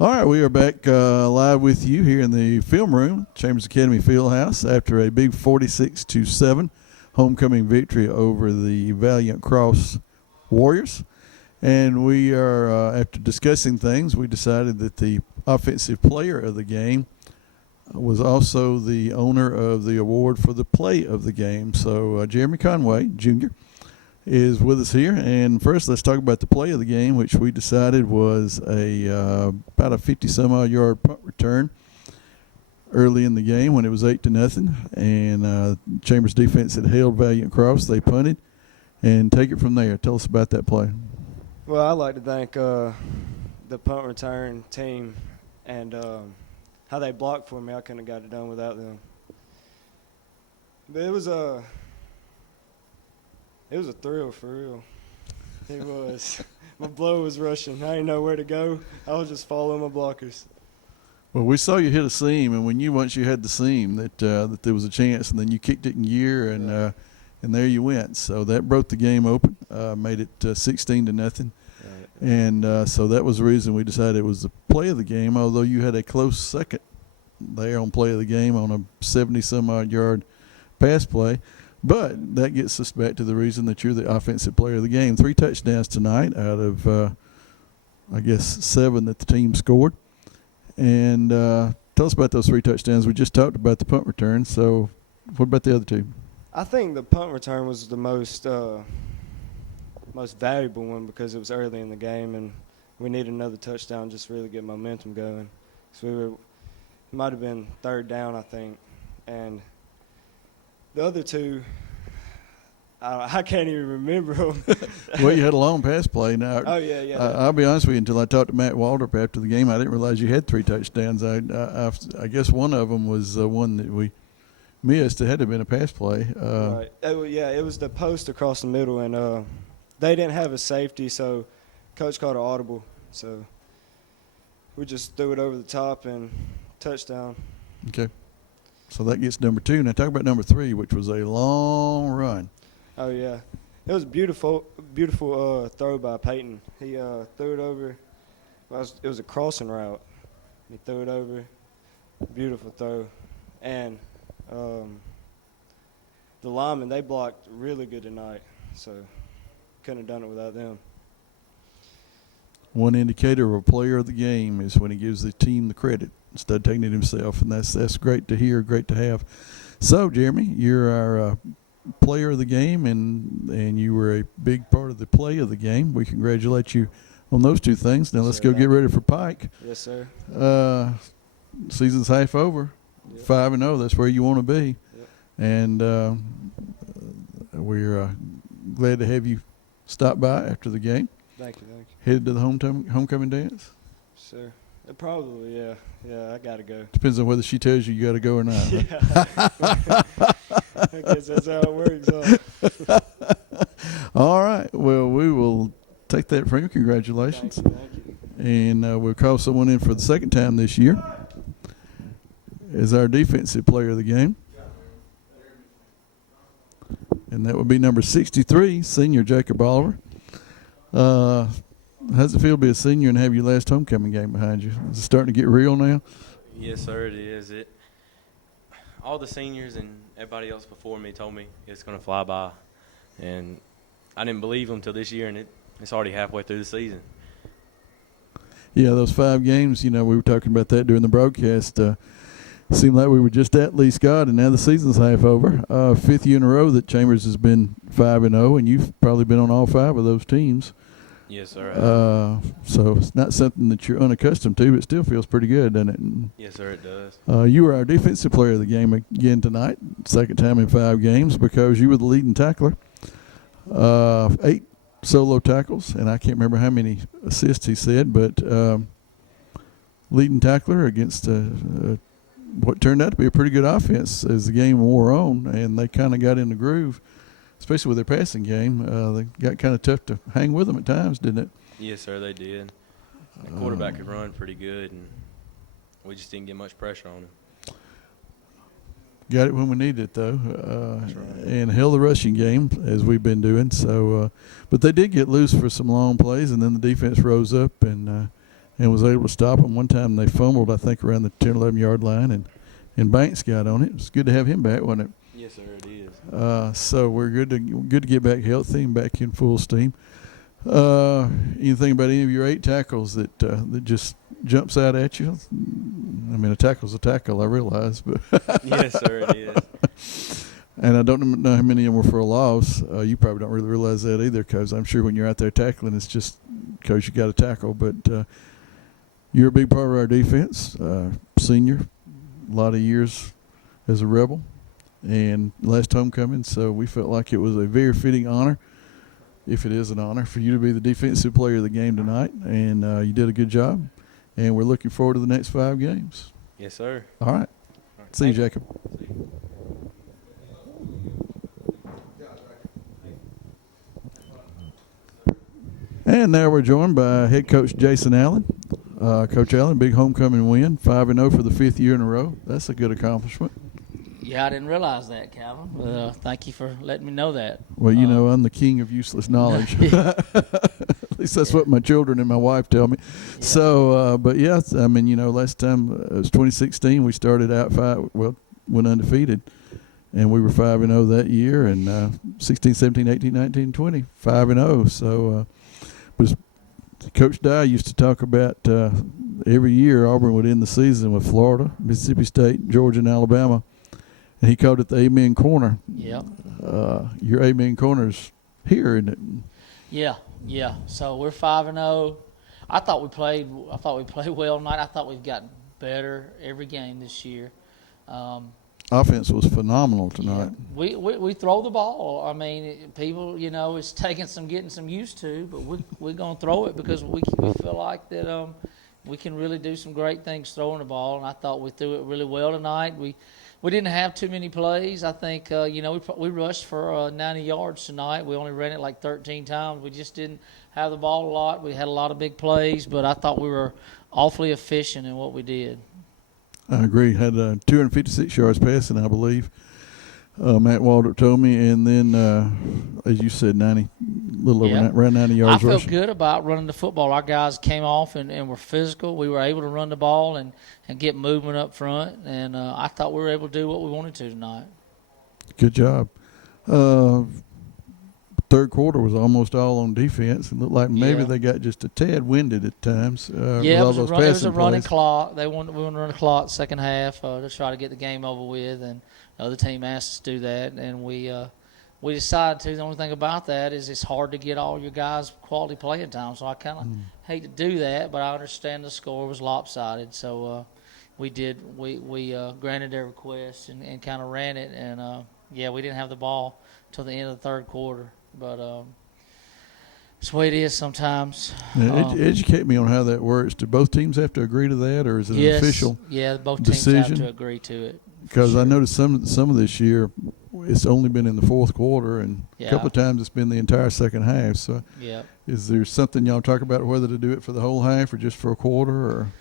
All right, we are back live with you here in the film room, Chambers Academy Fieldhouse, after a big 46-7 homecoming victory over the Valiant Cross Warriors. And we are, after discussing things, we decided that the offensive player of the game was also the owner of the award for the play of the game. So Jeremy Conway, Jr., is with us here. And first, let's talk about the play of the game, which we decided was about a 50-some-odd yard punt return early in the game when it was 8-0. And Chambers defense had held Valiant Cross. They punted. And take it from there. Tell us about that play. Well, I'd like to thank the punt return team and how they blocked for me. I couldn't have got it done without them. But it was a thrill for real. It was. My blood was rushing. I didn't know where to go. I was just following my blockers. Well, we saw you hit a seam, and we knew once you had the seam that there was a chance, and then you kicked it in gear, and there you went. So that broke the game open, made it 16-0. And so that was the reason we decided it was the play of the game, although you had a close second there on play of the game on a 70-some-odd yard pass play. But that gets us back to the reason that you're the offensive player of the game. 3 touchdowns tonight out of, I guess, 7 that the team scored. And tell us about those 3 touchdowns. We just talked about the punt return. So what about the other 2? I think the punt return was the most valuable one because it was early in the game and we needed another touchdown just to really get momentum going. So it might have been 3rd down, I think. And the other 2, I can't even remember them. Well, you had a long pass play. Now, oh, yeah. I'll be honest with you, until I talked to Matt Waldrop after the game, I didn't realize you had 3 touchdowns. I guess one of them was one that we missed. It had to have been a pass play. Right. It was the post across the middle, and they didn't have a safety, so Coach called an audible. So we just threw it over the top and touchdown. Okay. So that gets number 2. Now talk about number 3, which was a long run. Oh, yeah. It was a beautiful throw by Peyton. He threw it over. It was a crossing route. He threw it over. Beautiful throw. And the linemen, they blocked really good tonight, so couldn't have done it without them. One indicator of a player of the game is when he gives the team the credit instead of taking it himself, and that's great to hear, great to have. So, Jeremy, you're our player of the game, and you were a big part of the play of the game. We congratulate you on those 2 things. Now let's go get ready for Pike. Yes, sir. Season's half over. Yep. 5-0. That's where you want to be. Yep. And we're glad to have you stop by after the game. Thank you. Headed to the homecoming dance? Sir. Probably, yeah. Yeah, I got to go. Depends on whether she tells you got to go or not. Yeah. I guess that's how it works. All right. Well, we will take that from you. Congratulations. Thank you. And we'll call someone in for the second time this year as our defensive player of the game. And that would be number 63, senior Jacob Oliver. How's it feel to be a senior and have your last homecoming game behind you? Is it starting to get real now? Yes, sir, it is. All the seniors and everybody else before me told me it's going to fly by. And I didn't believe them until this year, and it's already halfway through the season. Yeah, those 5 games, we were talking about that during the broadcast. Seemed like we were just at Lee Scott, and now the season's half over. 5th year in a row that Chambers has been 5-0, and you've probably been on all 5 of those teams. Yes, sir. So it's not something that you're unaccustomed to, but it still feels pretty good, doesn't it? Yes, sir, it does. You were our defensive player of the game again tonight, second time in 5 games, because you were the leading tackler. 8 solo tackles, and I can't remember how many assists he said, but leading tackler against what turned out to be a pretty good offense as the game wore on, and they kind of got in the groove, especially with their passing game. They got kind of tough to hang with them at times, didn't it? Yes, sir, they did. The quarterback could run pretty good, and we just didn't get much pressure on him. Got it when we needed it, though, That's right. and held the rushing game as we've been doing. So, but they did get loose for some long plays, and then the defense rose up and and was able to stop them. One time they fumbled, I think, around the 10, 11-yard line, and Banks got on it. It's good to have him back, wasn't it? Yes, sir, it is. So we're good to get back healthy and back in full steam. Anything about any of your 8 tackles that just jumps out at you? I mean, a tackle's a tackle, I realize, but Yes, sir, it is. and I don't know how many of them were for a loss. You probably don't really realize that either, because I'm sure when you're out there tackling, it's just because you got to tackle. But you're a big part of our defense, senior, a lot of years as a Rebel, and last homecoming. So we felt like it was a very fitting honor, if it is an honor, for you to be the defensive player of the game tonight. And you did a good job, and we're looking forward to the next 5 games. Yes, sir. All right. See you, Jacob. And now we're joined by head coach Jason Allen. Coach Allen, big homecoming win, 5-0 for the 5th year in a row. That's a good accomplishment. Yeah, I didn't realize that, Calvin. Thank you for letting me know that. Well, you know, I'm the king of useless knowledge. At least that's what my children and my wife tell me. Yeah. So, but yeah, I mean, you know, last time it was 2016. We started out went undefeated, and we were 5-0 that year. And 16, 17, 18, 19, 20, 5-0. So, was Coach Dye used to talk about every year Auburn would end the season with Florida, Mississippi State, Georgia, and Alabama. And he called it the Amen Corner. Yep. Your Amen Corner's here, isn't it? Yeah. So we're 5-0. I thought we played well tonight. I thought we've gotten better every game this year. Offense was phenomenal tonight. Yeah. We throw the ball. I mean, people, you know, it's taking some getting some used to, but we're gonna throw it because we feel like that we can really do some great things throwing the ball. And I thought we threw it really well tonight. We didn't have too many plays. I think, you know, we rushed for 90 yards tonight. We only ran it like 13 times. We just didn't have the ball a lot. We had a lot of big plays, but I thought we were awfully efficient in what we did. I agree. Had 256 yards passing, I believe. Matt Waldrop told me, and then, as you said, 90, a little over around 90 yards I felt rushing. good about running the football. Our guys came off and were physical. We were able to run the ball and get movement up front, and I thought we were able to do what we wanted to tonight. Good job. Third quarter was almost all on defense. It looked like maybe they got just a tad winded at times. It was a running plays. clock. We wanted to run a clock second half to try to get the game over with, and the other team asked us to do that, and we decided to. The only thing about that is it's hard to get all your guys quality playing time, so I kind of hate to do that, but I understand the score was lopsided, so we granted their request and kind of ran it, and we didn't have the ball till the end of the third quarter. But it's the way it is sometimes. Now, educate me on how that works. Do both teams have to agree to that, or is it an official Yeah, both decision? teams have to agree to it. Because sure. I noticed some of this year, it's only been in the fourth quarter, and a couple of times it's been the entire second half. So, is there something y'all talk about whether to do it for the whole half or just for a quarter? Or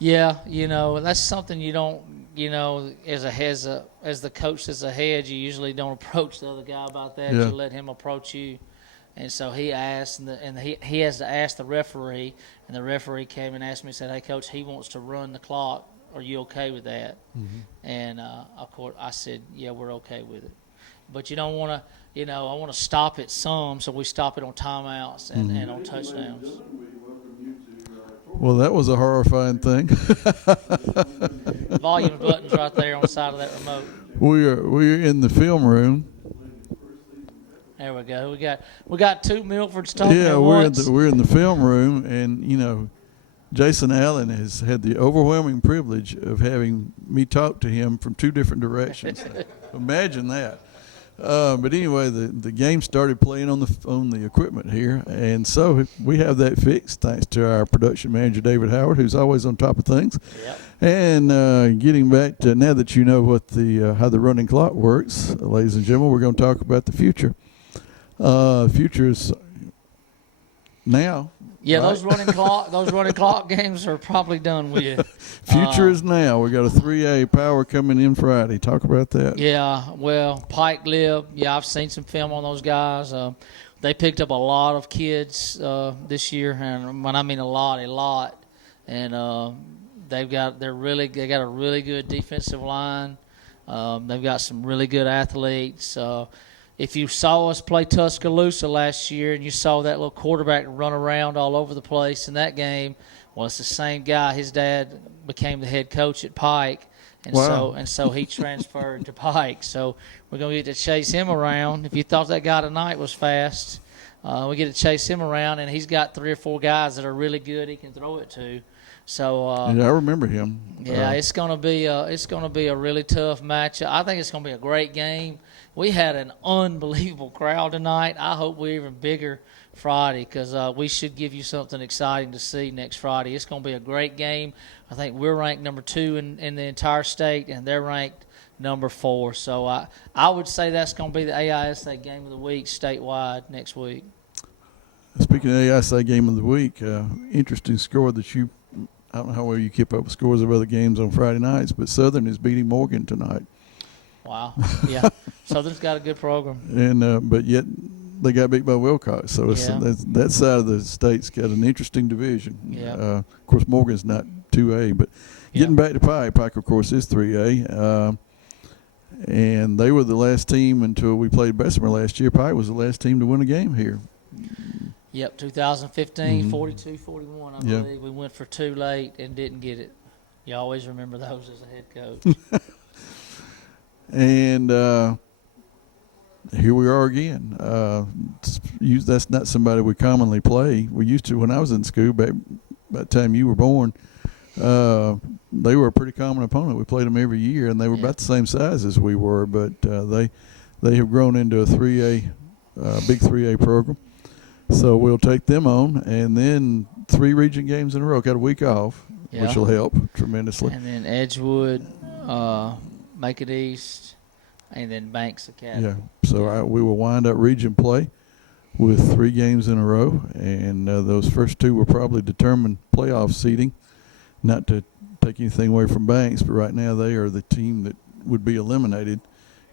yeah, you know, that's something you don't. You know, as the coach that's ahead, you usually don't approach the other guy about that. Yeah. You let him approach you. And so he asked, and he has to ask the referee, and the referee came and asked me, said, "Hey, Coach, he wants to run the clock. Are you okay with that?" Mm-hmm. And, of course, I said, "Yeah, we're okay with it." But you don't want to, you know, I want to stop it some, so we stop it on timeouts and on touchdowns. Well, that was a horrifying thing. Volume buttons right there on the side of that remote. We're in the film room. There we go. We got two Milfords talking Yeah, at once. we're in the film room, and you know, Jason Allen has had the overwhelming privilege of having me talk to him from 2 different directions. Imagine that. But anyway, the game started playing on the equipment here, and so we have that fixed thanks to our production manager David Howard, who's always on top of things. Yep. And getting back to now that you know what how the running clock works, ladies and gentlemen, we're going to talk about the future. Future is now. Yeah, right? those running clock games are probably done with. Future is now. We got a 3A power coming in Friday. Talk about that. Yeah, well, Pike Lib. Yeah, I've seen some film on those guys. They picked up a lot of kids this year, and when I mean a lot, and they got a really good defensive line. They've got some really good athletes. If you saw us play Tuscaloosa last year and you saw that little quarterback run around all over the place in that game, well, it's the same guy. His dad became the head coach at Pike, and Wow. so he transferred to Pike. So we're going to get to chase him around. If you thought that guy tonight was fast, we get to chase him around, and he's got 3 or 4 guys that are really good he can throw it to. So Yeah, I remember him. yeah, it's gonna be a really tough match. I think it's gonna be a great game. We had an unbelievable crowd tonight. I hope we're even bigger Friday because we should give you something exciting to see next Friday. It's gonna be a great game. I think we're ranked number 2 in the entire state, and they're ranked number 4. So I would say that's gonna be the AISA game of the week statewide next week. Speaking of AISA game of the week, interesting score that I don't know how well you keep up with scores of other games on Friday nights, but Southern is beating Morgan tonight. Wow, yeah, Southern's got a good program. And but yet they got beat by Wilcox. So Yeah. that side of the state's got an interesting division. Yeah. Of course, Morgan's not 2A, but getting back to Pike, Pike, of course, is 3A. And they were the last team until we played Bessemer last year. Pike was the last team to win a game here. Yep, 2015, Mhm. 42-41, I Yeah. believe. We went for 2 late and didn't get it. You always remember those as a head coach. And here we are again. That's not somebody we commonly play. We used to when I was in school, back by the time you were born. They were a pretty common opponent. We played them every year, and they were Yeah. about the same size as we were. But they have grown into a 3A, big 3A program. So we'll take them on, and then 3 region games in a row. Got a week off, Yeah. which will help tremendously. And then Edgewood, Make It East, and then Banks Academy. Yeah. So we will wind up region play with 3 games in a row, and those first 2 will probably determine playoff seeding. Not to take anything away from Banks, but right now they are the team that would be eliminated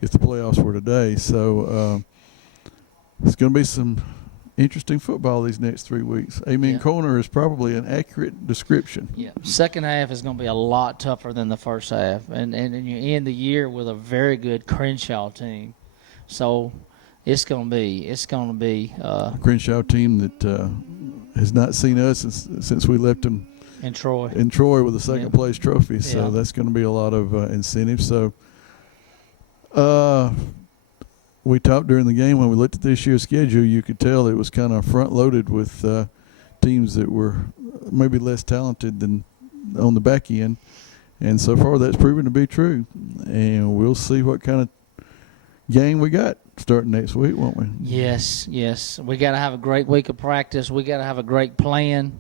if the playoffs were today. So it's going to be some interesting football these next 3 weeks. Amen Yeah. Corner is probably an accurate description. Yeah, second half is going to be a lot tougher than the first half, and you end the year with a very good Crenshaw team, so it's going to be A Crenshaw team that has not seen us since we left them in Troy. in Troy with a second place trophy. So Yeah. that's going to be a lot of incentive. So we talked during the game when we looked at this year's schedule, you could tell it was kind of front loaded with teams that were maybe less talented than on the back end. And so far that's proven to be true. And we'll see what kind of game we got starting next week, won't we? Yes. We got to have a great week of practice. We got to have a great plan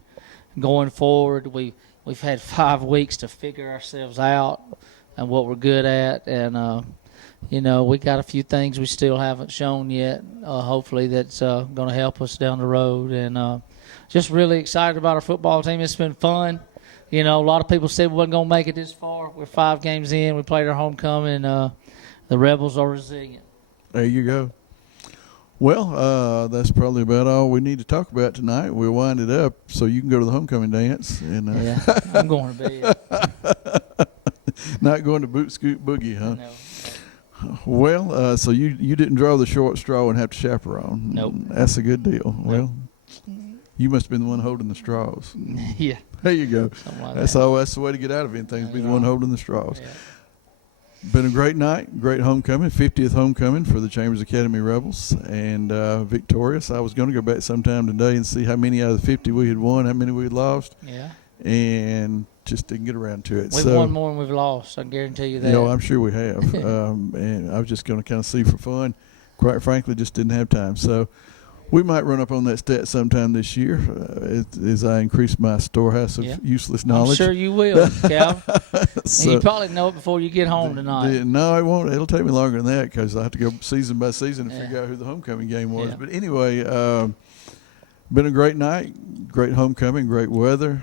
going forward. We've had 5 weeks to figure ourselves out and what we're good at, and we got a few things we still haven't shown yet. Hopefully that's going to help us down the road, and just really excited about our football team. It's been fun. A lot of people said we wasn't going to make it this far. We're 5 games in. We played our homecoming. The Rebels are resilient. There you go. Well, that's probably about all we need to talk about tonight. We'll wind it up so you can go to the homecoming dance. And Yeah, I'm going to bed. not going to Boot Scoot Boogie, huh? No. Well, so you didn't draw the short straw and have to chaperone. Nope. That's a good deal. Well, you must have been the one holding the straws. Yeah, There you go. something like That's that. all. That's the way to get out of anything, is be the one holding the straws. Yeah. Been a great night, great homecoming, 50th homecoming for the Chambers Academy Rebels, and victorious. I was going to go back sometime today and see how many out of the 50 we had won, how many we had lost, Yeah. and just didn't get around to it. We've won more than we've lost. I can guarantee you that. I'm sure we have. And I was just going to kind of see for fun. Quite frankly, just didn't have time. So we might run up on that stat sometime this year as I increase my storehouse of Yeah. useless I'm knowledge. sure you will, Cal. So- And you probably know it before you get home tonight. No, it won't. It'll take me longer than that because I have to go season by season to Yeah. figure out who the homecoming game was. Yeah. But anyway, been a great night, great homecoming, great weather,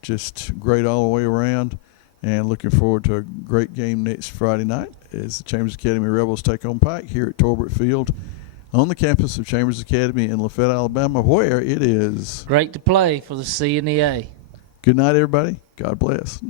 just great all the way around, and looking forward to a great game next Friday night as the Chambers Academy Rebels take on Pike here at Torbert Field on the campus of Chambers Academy in Lafayette, Alabama, where it is Great to play for the C and the A. Good night, everybody. God bless.